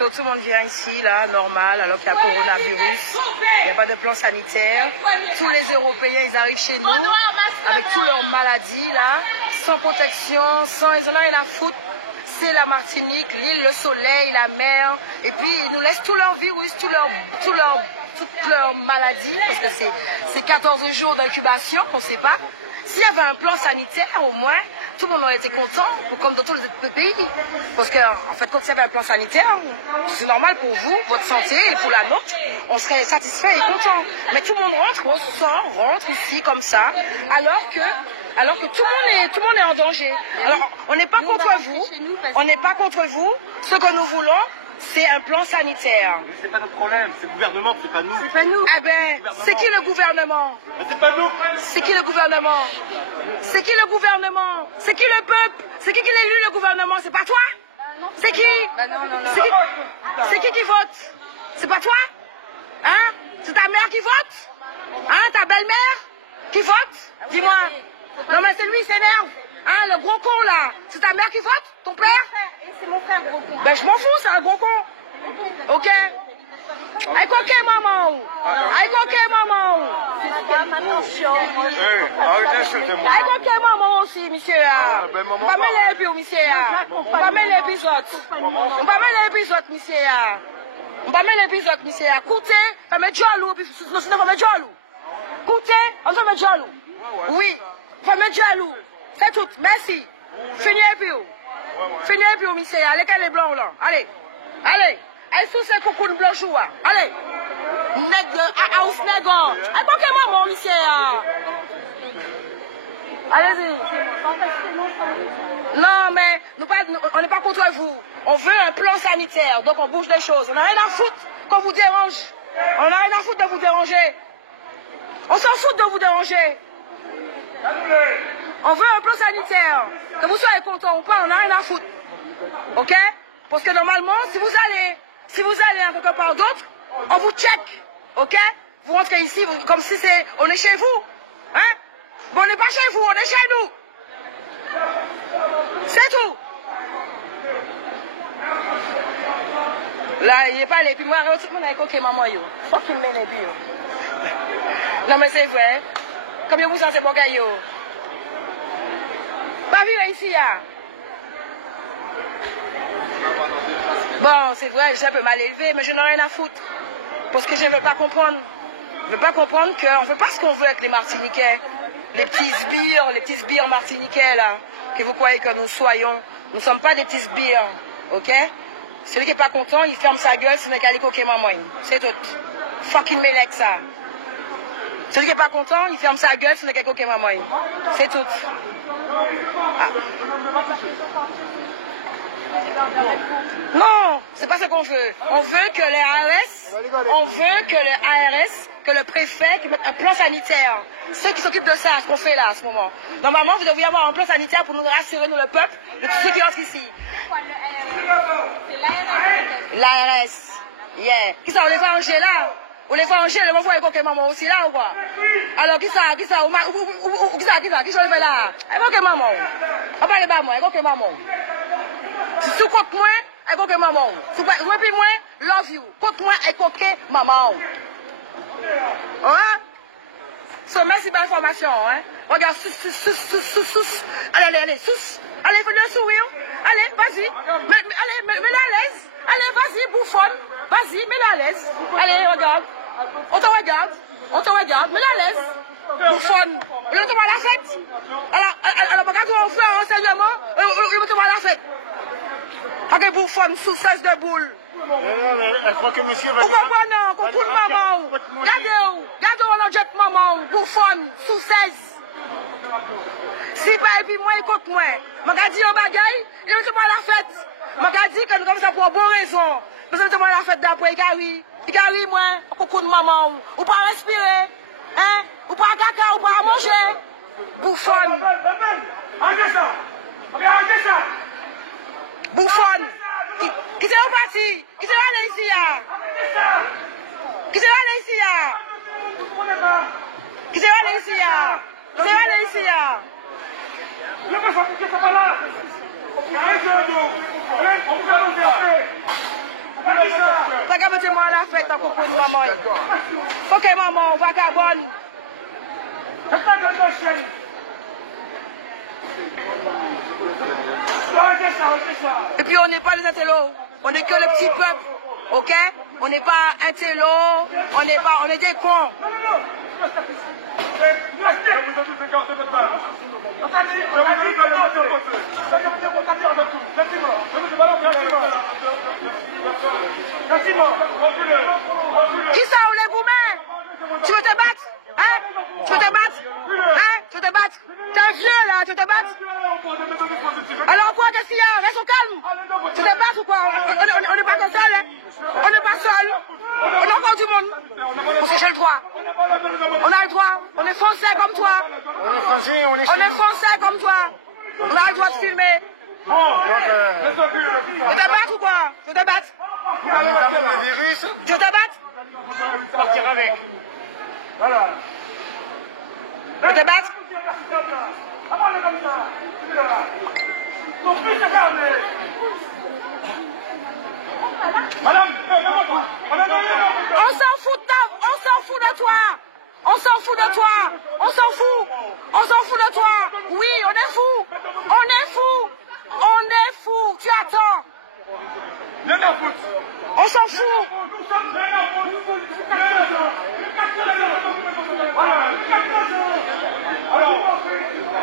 So, tout le monde vient ici, là, normal, alors qu'il y a coronavirus. Il n'y a pas de plan sanitaire. Tous les Européens, ils arrivent chez nous avec toutes leurs maladies, là, sans protection, sans... Ils n'en ont rien à foutre. C'est la Martinique, l'île, le soleil, la mer. Et puis, ils nous laissent tout leur virus, toutes leurs maladies, parce que c'est 14 jours d'incubation, on ne sait pas. S'il y avait un plan sanitaire, au moins, tout le monde aurait été content, comme dans tous les pays. Parce qu'en fait, quand il y avait un plan sanitaire, c'est normal pour vous, votre santé et pour la nôtre, on serait satisfait et content. Mais tout le monde rentre ici comme ça, alors que tout le monde est en danger. Alors, on n'est pas contre vous, on n'est pas contre vous. Ce que nous voulons, c'est un plan sanitaire. C'est pas notre problème, c'est le gouvernement, c'est pas nous. C'est pas nous. Eh ben, c'est qui le gouvernement? Mais c'est pas nous. C'est qui le gouvernement? C'est qui le gouvernement? C'est qui le peuple? C'est qui l'élu le gouvernement? C'est pas toi? C'est qui? C'est qui vote? C'est pas toi? Hein? C'est ta mère qui vote? Hein? Ta belle-mère qui vote? Dis-moi. Non mais c'est lui, il s'énerve. Hein, le gros con là. C'est ta mère qui vote? Ton père? C'est mon frère gros con. Ben je m'en fous, c'est un gros con. Ok? Aïe coquet maman. Aïe coquet maman. Aïe coquet maman aussi, monsieur. Pas mal les puis monsieur. Pas mal les épisodes. Pas mal les épisodes, monsieur. Pas mal les épisodes, monsieur. Écoutez, pas mettre jaloux, puis sinon pas mettre jaloux. Écoutez, on va mettre jaloux. Oui, pas mettre jaloux. C'est tout, merci. Fini et puis. Fini et puis, monsieur. Allez, qu'elle est blanc là. Allez. Allez. Allez, sous ces coucounes blanches. Allez. Nègre, house nègre. Allez, quoi maman, monsieur. Allez-y. Non, mais on n'est pas contre vous. On veut un plan sanitaire, donc on bouge les choses. On n'a rien à foutre qu'on vous dérange. On n'a rien à foutre de vous déranger. On s'en fout de vous déranger. On veut un plan sanitaire. Que vous soyez content ou pas, on n'a rien à foutre. Ok? Parce que normalement, si vous allez à quelque part d'autre, on vous check. Ok? Vous rentrez ici comme si on est chez vous. Hein? Bon, on n'est pas chez vous, on est chez nous. C'est tout. Là, il n'est pas allé. Puis moi, tout le monde a coqué maman. Faut qu'il mène les bio. Non, mais c'est vrai. Combien vous sentez pour Gaïo? Pas vivre ici, là. Bon, c'est vrai, je suis un peu mal élevé, mais je n'ai rien à foutre. Parce que je ne veux pas comprendre. Je ne veux pas comprendre qu'on ne veut pas ce qu'on veut avec les Martiniquais. Les petits sbires martiniquais, là, que vous croyez que nous soyons. Nous ne sommes pas des petits sbires, ok? Celui qui n'est pas content, il ferme sa gueule, c'est un coquet maman. C'est tout. Fucking mélec, ça. Celui qui n'est pas content, il ferme sa gueule, c'est un coquet maman. C'est tout. Ah. Non, c'est pas ce qu'on veut. On veut que que le préfet, qui mette un plan sanitaire. Ceux qui s'occupent de ça, ce qu'on fait là, à ce moment. Normalement, vous devriez avoir un plan sanitaire pour nous rassurer, nous, le peuple, de tous ceux qui entrent ici. L'ARS. Yeah. Qui ça, on les fait en là? On les fait en le moment où il maman aussi là ou quoi? Alors, qui ça, qui ça, qui ça, fait là? Il maman. On va aller bas, moi, il maman. Si tu comptes moi, il faut que maman. Si tu veux moi, love you. Compte moi, il faut que maman. Hein? So, merci pour l'information. Hein? Regarde, sus. Allez, sus. Allez, fais le sourire. Allez, vas-y. Allez, mets-la à l'aise. Allez, vas-y, bouffonne. Vas-y, mets-la à l'aise. Allez, regarde. On te regarde. Mets-la à l'aise. Bouffonne. On te voit la fête. Alors, regarde, on fait un renseignement. On te voit la fête. Avec bouffonne sous 16 de boule. Elle croit que monsieur va... Vous comprenez, qu'on coule maman. Regardez, on a jet maman. Bouffonne sous 16. Si pas, et puis moi, écoute moi. Je vais dire au bagaille, il me demande la fête. Je vais dire que nous comme ça pour bonne raison. Nous me demande la fête d'après, il moi, on coule maman. Ou pas respirer. Hein? Ou pas caca, ou pas manger. Bouffonne. Arrêtez ça. Bouffonne. Qui s'est reparti? Qui s'est allé ici là? Qui s'est allé ici là? Qui s'est allé ici là? Qui s'est allé ici là? Ne me faites pas ça là. Arrêtez-le. On vous a qu'à mettre moi à la fête pour prendre maman. Ok, maman, vagabonde. Et puis on n'est pas les intellos, on n'est que le petit peuple, ok? On n'est pas intello, on est des cons. Qui ça ou les boumins? Tu veux te battre? Hein? Tu veux te battre? Hein? Tu veux te battre? T'es un vieux là, tu veux te battre? Alors quoi, qu'est-ce qu'il y a? Reste au calme. Tu te battes ou quoi? On n'est pas comme ça, hein? On n'est pas seul. On est encore du monde. Parce que j'ai le droit. On a le droit. On est français comme toi. On est français comme toi. On a le droit de filmer. Tu te battes ou quoi? Tu te battes? Tu te battes? Partir avec. Voilà. Tu te battes? On s'en fout de toi. On s'en fout de toi. On s'en fout. On s'en fout de toi. Oui, on est fou. On est fou. On est fou. Tu attends. On s'en fout.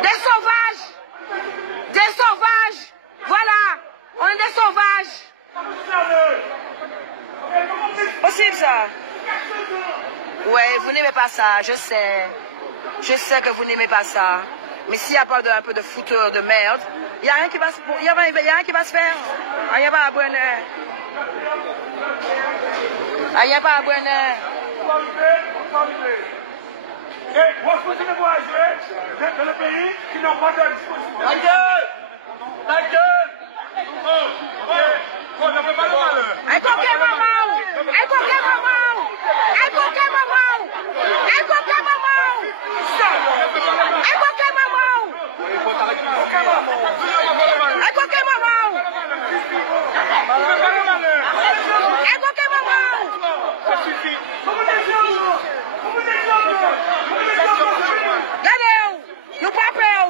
Des sauvages. Des sauvages. Voilà. On est des sauvages. Possible ça. Ouais, vous n'aimez pas ça, je sais. Je sais que vous n'aimez pas ça. Mais s'il n'y a pas un peu de fouteur de merde, il n'y a rien qui va se faire. Il n'y a pas à bonne. Il n'y a pas à bonne. Et vous pouvez voyager dans le pays qui n'ont pas de disposition. La gueule! La gueule! On n'a pas le malheur. Un coquet maman! Un coquet maman! Un coquet maman! Un coquet maman! Un coquet maman! Un coquet maman! Un coquet maman! Ça suffit. Regardez-vous! Nous pas peur!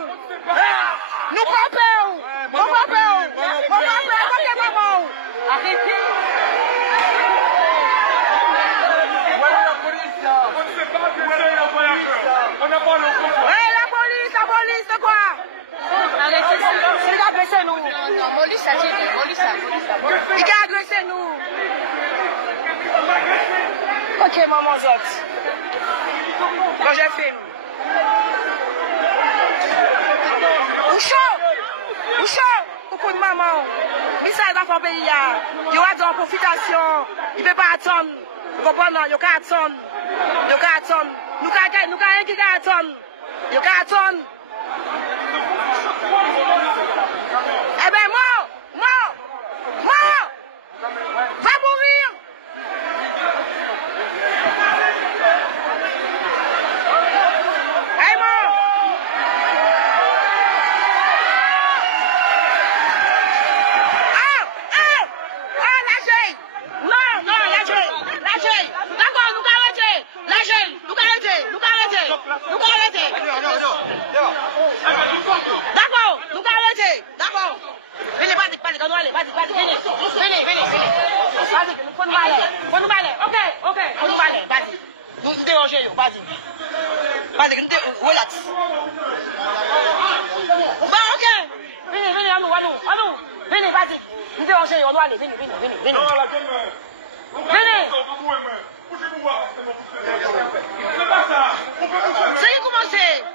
Nous pas peur! Nous pas peur! Nous pas peur! Coquet maman! Arrêtez! On ne sait pas que c'est la voyageur. On n'a pas le contrôle. Hé, la police, c'est quoi? Arrêtez ça. Il a agressé nous. Police a dit, police a. Il a agressé nous. Ok, maman, Zot. Moi, j'ai film. Où chaud? Coucou de maman. Il s'est dans son pays. Il y a en profitation. Il ne peut pas attendre. Vous comprenez? Il n'y a qu'à attendre. Il n'y a qu'à attendre. Nous n'avons rien qui attendre. Il n'y a qu'à attendre. Eh bien, mort! Va mourir! Eh, mort! Lâchez! Non, lâchez! D'accord, nous arrêtez! Lâchez! Nous arrêtez! D'accord, nous arrêtez! D'accord! Venez, vas-y, on va aller, vas-y, venez! Vas-y, faut nous aller! Ok, faut nous aller, vas-y! Nous dérangez, vas-y, relax! Bah, ok! Venez, à nous! Venez, vas-y! Nous dérangez, on doit aller, venez! Venez! C'est pas ça.